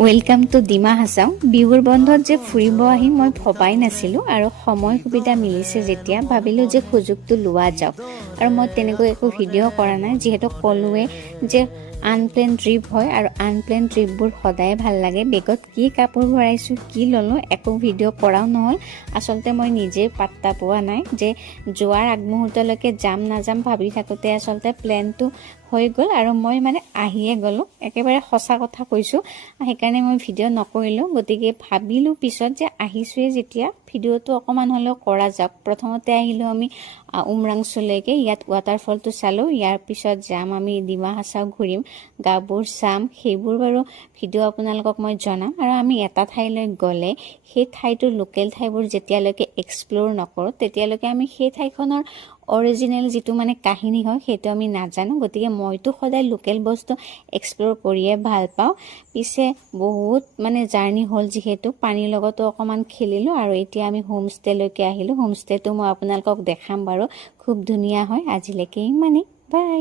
Welcome to Dima Hasao. বিহুৰ বন্ধত যে ফুৰিব আহিম মই ভবাই নাছিলোঁ আৰু সময় সুবিধা মিলিছে যেতিয়া ভাবিলোঁ যে সুযোগটো লোৱা যাওক। আৰু মই তেনেকৈ একো ভিডিঅ' কৰা নাই, যিহেতু ক'লোৱে যে আনপ্লেন ট্ৰিপ হয় আৰু আনপ্লেন ট্ৰিপবোৰ সদায় ভাল লাগে। বেগত কি কাপোৰ ভৰাইছোঁ, কি ল'লোঁ, একো ভিডিঅ' কৰাও নহ'ল। আচলতে মই নিজে পাত্তা পোৱা নাই যে যোৱাৰ আগমুহূৰ্তলৈকে যাম নাযাম ভাবি থাকোঁতে আচলতে প্লেনটো হৈ গ'ল আৰু মই মানে আহিয়ে গ'লোঁ। একেবাৰে সঁচা কথা কৈছোঁ, সেইকাৰণে মই ভিডিঅ' নকৰিলোঁ। গতিকে ভাবিলোঁ পিছত যে আহিছোঁৱে যেতিয়া ভিডিঅ'টো অকণমান হ'লেও কৰা যাওক। প্ৰথমতে আহিলোঁ আমি উমৰাংচুলৈকে, ইয়াত ৱাটাৰফলটো চালোঁ। ইয়াৰ পিছত যাম আমি ডিমা হাছাও ঘূৰিম, গাঁওবোৰ চাম, সেইবোৰ বাৰু ভিডিঅ' আপোনালোকক মই জনাম। আৰু আমি এটা ঠাইলৈ গ'লে সেই ঠাইটোৰ লোকেল ঠাইবোৰ যেতিয়ালৈকে এক্সপ্ল'ৰ নকৰোঁ তেতিয়ালৈকে আমি সেই ঠাইখনৰ অৰিজিনেল যিটো মানে কাহিনী হয় সেইটো আমি নাজানো। গতিকে মইতো সদায় লোকেল বস্তু এক্সপ্ল'ৰ কৰিয়ে ভাল পাওঁ। পিছে বহুত মানে জাৰ্ণি হ'ল, যিহেতু পানীৰ লগতো অকণমান খেলিলোঁ আৰু এতিয়া আমি হোমষ্টেলৈকে আহিলোঁ। হোমষ্টেটো মই আপোনালোকক দেখাম বাৰু, খুব ধুনীয়া হয়। আজিলৈকে ইমানেই, বাই।